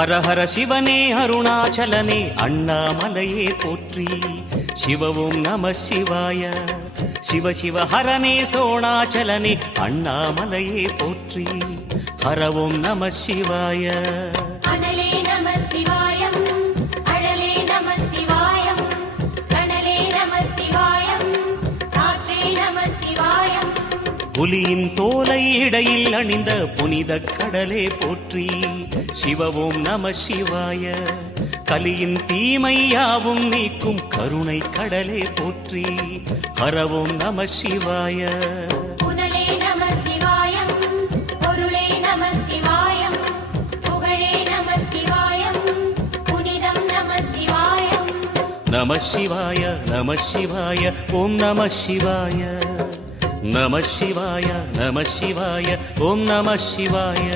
ஹர ஹர சிவனே அருணாச்சலனே அண்ணாமலையே போற்றி. சிவ ஓம் நம சிவாய. சிவ சிவ ஹரனே சோணாச்சலனே அண்ணாமலையே போற்றி. ஹர ஓம் நம சிவாய. அனலே நம சிவாயம், அழலே நம சிவாயம், கனலே நம சிவாயம், காற்றே நம சிவாயம். புலியின் தோலை இடையில் அணிந்த புனித கடலே போற்றி. சிவ ஓம் நம சிவாய. கலியின் தீமையாவும் நீக்கும் கருணை கடலே போற்றி. ஹர ஓம் நம சிவாய. புனலே நம சிவாயம், பொருளே நம சிவாயம், புகழே நம சிவாயம், புனிதம் நம சிவாயம். நம சிவாய நம சிவாய ஓம் நம சிவாய. நம சிவாய நம சிவாய ஓம் நம சிவாய.